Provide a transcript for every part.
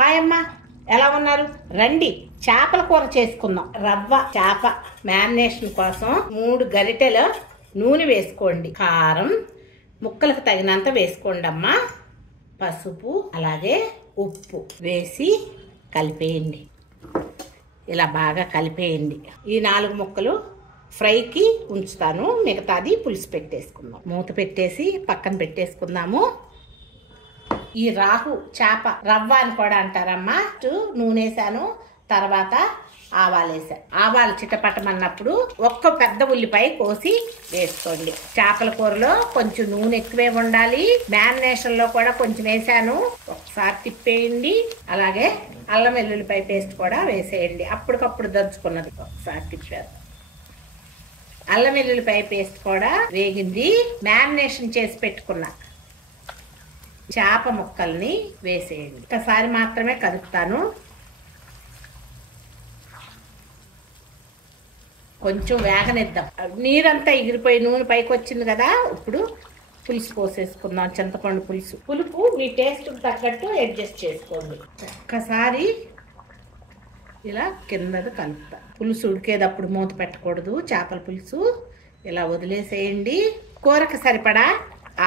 Hi అమ్మా, ఎలా ఉన్నారు? రండి చేపల కూర చేసుకుందాం. రవ్వ చేప మ్యారినేషన్ కోసం 3 గరిటెల నూనె వేసుకోండి. కారం ముక్కలకు తగినంత వేసుకోండి అమ్మా. పసుపు అలాగే ఉప్పు వేసి కలిపేయండి. ఇలా బాగా కలిపేయండి. ఈ 4 ముక్కలు ఫ్రైకి ఉంచుతాను, మిగతాది పులుసు పెట్టేసుకుందాం. మూత పెట్టేసి పక్కన పెట్టేసుకుందాము. ఈ రాహు చేప రవ్వ అని కూడా అంటారమ్మా. నూనె వేసాను, తర్వాత ఆవాలు వేసాను. ఆవాలు చిటపటమన్నప్పుడు ఒక్క పెద్ద ఉల్లిపాయ కోసి వేసుకోండి. చేపల కూరలో కొంచెం నూనె ఎక్కువే ఉండాలి. మ్యారినేషన్ లో కూడా కొంచెం వేసాను, ఒకసారి తిప్పేయండి. అలాగే అల్లం వెల్లుల్లిపాయ పేస్ట్ కూడా వేసేయండి, అప్పటికప్పుడు దంచుకున్నది. ఒకసారి తిప్పారు. అల్లం వెల్లుల్లిపాయ పేస్ట్ కూడా వేగింది. మ్యారినేషన్ చేసి పెట్టుకున్నా చేప ముక్కల్ని వేసేయండి. ఒకసారి మాత్రమే కలుపుతాను. కొంచెం వేగనిద్దాం. నీరంతా ఎగిరిపోయి నూనె పైకి వచ్చింది కదా. ఇప్పుడు పులుసు పోసేసుకుందాం. చింతపండు పులుసు. పులుపు మీ టేస్ట్ తగ్గట్టు అడ్జస్ట్ చేసుకోండి. ఒక్కసారి ఇలా కిందది కలుపుతా. పులుసు ఉడికేటప్పుడు మూత పెట్టకూడదు. చేపల పులుసు ఇలా వదిలేసేయండి. కూరకు సరిపడా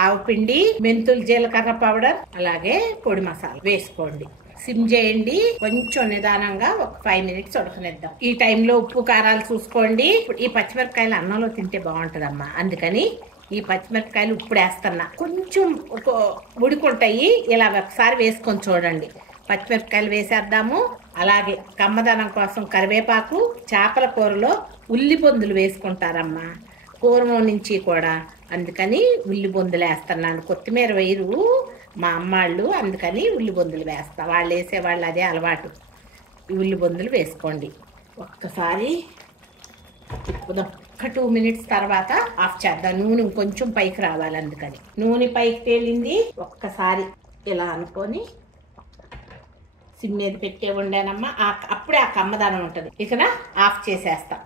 ఆవు పిండి, మెంతులు, జీలకర్ర పౌడర్ అలాగే పొడి మసాలా వేసుకోండి. సిమ్ చేయండి. కొంచెం నిదానంగా ఒక 5 మినిట్స్ ఉడకనిద్దాం. ఈ టైంలో ఉప్పు కారాలు చూసుకోండి. ఈ పచ్చిమిరపకాయలు అన్నంలో తింటే బాగుంటదమ్మా, అందుకని ఈ పచ్చిమిరపకాయలు ఇప్పుడు వేస్తున్నా. కొంచెం ఉడుకుంటాయి. ఇలా ఒకసారి వేసుకొని చూడండి. పచ్చిమిరపకాయలు వేసేద్దాము. అలాగే కమ్మదనం కోసం కరివేపాకు. చేపల కూరలో ఉల్లి బొందులు వేసుకుంటారమ్మా పూర్వం నుంచి కూడా, అందుకని ఉల్లి బొందులు వేస్తున్నాను. కొత్తిమీర వేయరు మా అమ్మాళ్ళు, అందుకని ఉల్లి బొందులు వేస్తా. వాళ్ళు వేసేవాళ్ళు, అదే అలవాటు. ఈ ఉల్లి బొందులు వేసుకోండి. ఒక్కసారి తిప్పుదాం. ఒక 2 మినిట్స్ తర్వాత ఆఫ్ చేద్దాం. నూనె కొంచెం పైకి రావాలి, అందుకని. నూనె పైకి తేలింది. ఒక్కసారి ఇలా అనుకొని సిమ్ మీద పెట్టే వండానమ్మా. అప్పుడే ఆ కమ్మదానం ఉంటుంది. ఇక ఆఫ్ చేసేస్తా.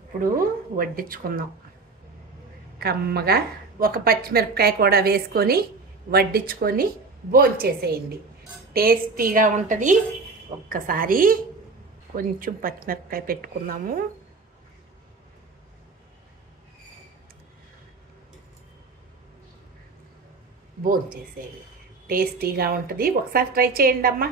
ఇప్పుడు వడ్డించుకుందాం. కమ్మగా ఒక పచ్చిమిరపకాయ కూడా వేసుకొని వడ్డించుకొని భోంచేసేయండి. టేస్టీగా ఉంటుంది. ఒక్కసారి కొంచెం పచ్చిమిరపకాయ పెట్టుకుందాము. భోంచేసేయండి. టేస్టీగా ఉంటుంది. ఒకసారి ట్రై చేయండి అమ్మా.